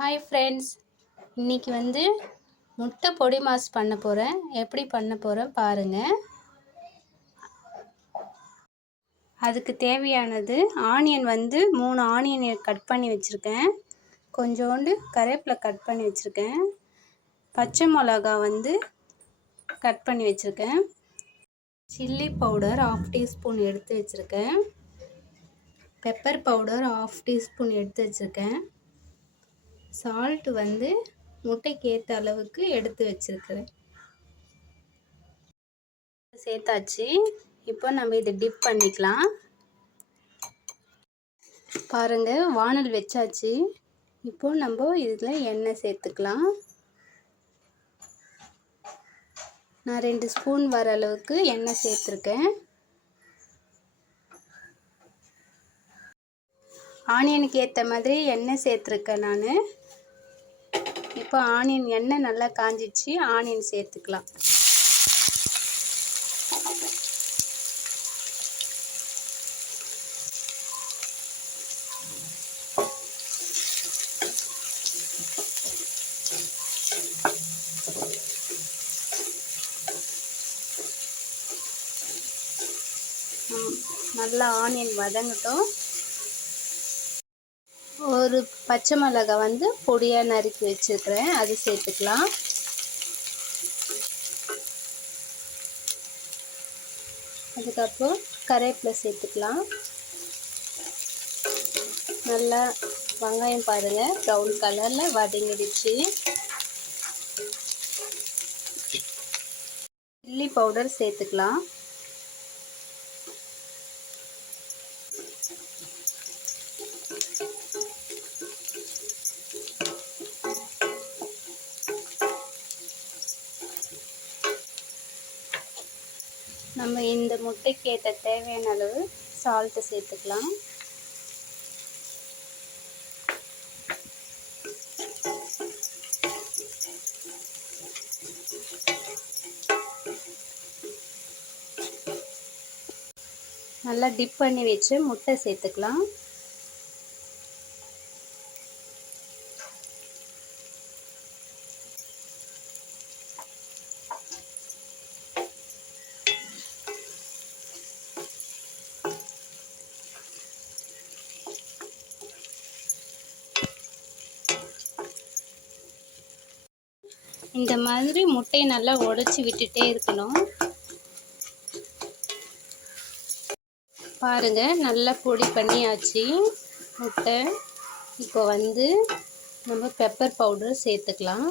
Hi friends, இன்றைக்கி முட்டை பொடி மாஸ் பண்ண போகிறேன். எப்படி பண்ண போகிறேன் பாருங்கள். அதுக்கு தேவையானது ஆனியன் 3 ஆனியனை கட் பண்ணி வச்சுருக்கேன். கொஞ்சோண்டு கருவேப்பிலை கட் பண்ணி வச்சுருக்கேன். பச்சை மிளகா கட் பண்ணி வச்சுருக்கேன். சில்லி பவுடர் 1/2 டீஸ்பூன் எடுத்து வச்சுருக்கேன். பெப்பர் பவுடர் 1/2 டீஸ்பூன் எடுத்து வச்சுருக்கேன். சால்ட்டு முட்டைக்கு ஏற்ற அளவுக்கு எடுத்து வச்சுருக்கிறேன். சேர்த்தாச்சு. இப்போ நம்ம இதை டிப் பண்ணிக்கலாம். பாருங்கள், வானல் வச்சாச்சு. இப்போ நம்ம இதில் எண்ணெய் சேர்த்துக்கலாம். நான் 2 ஸ்பூன் வர அளவுக்கு எண்ணெய் சேர்த்துருக்கேன். ஆனியனுக்கு ஏற்ற மாதிரி எண்ணெய் சேர்த்துருக்கேன் நான். இப்போ ஆனியன் எண்ணெய் நல்லா காஞ்சிச்சு. ஆனியன் சேர்த்துக்கலாம். நல்லா ஆனியன் வதங்கட்டும். ஒரு பச்சை மிளகாய் பொடியாக நறுக்கி வச்சுருக்கிறேன், அது சேர்த்துக்கலாம். அதுக்கப்புறம் கருவேப்பிலை சேர்த்துக்கலாம். நல்லா வெங்காயம் பாருங்கள் ப்ரௌன் கலரில் வதங்கிடுச்சு. சில்லி பவுடர் சேர்த்துக்கலாம். நம்ம இந்த முட்டைக்கு ஏற்ற தேவையான அளவு சால்ட்டு சேர்த்துக்கலாம். நல்லா டிப் பண்ணி வச்சு முட்டை சேர்த்துக்கலாம். இந்த மாதிரி முட்டையை நல்லா உடைச்சி விட்டுட்டே இருக்கணும். பாருங்க, நல்லா பொடி பண்ணியாச்சு முட்டை. இப்போ நம்ம பெப்பர் பவுடர் சேர்த்துக்கலாம்.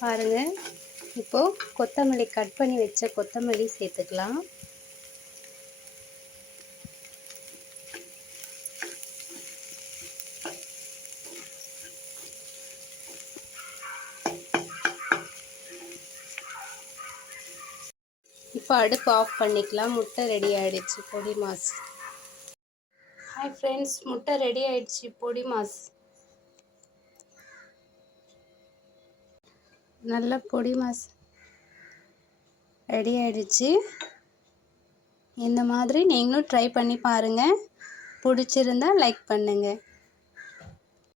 பாருங்க, இப்போ கொத்தமல்லி கட் பண்ணி வச்ச கொத்தமல்லி சேர்த்துக்கலாம். இப்போ அடுப்பு ஆஃப் பண்ணிக்கலாம். முட்டை ரெடி ஆயிடுச்சு பொடி மாஸ். ஹாய் ஃப்ரெண்ட்ஸ், முட்டை ரெடி ஆயிடுச்சு பொடி மாஸ். நல்ல பொடி மாஸ் ரெடி ஆயிடுச்சு. இந்த மாதிரி நீங்களும் ட்ரை பண்ணி பாருங்கள். பிடிச்சிருந்தா லைக் பண்ணுங்கள்.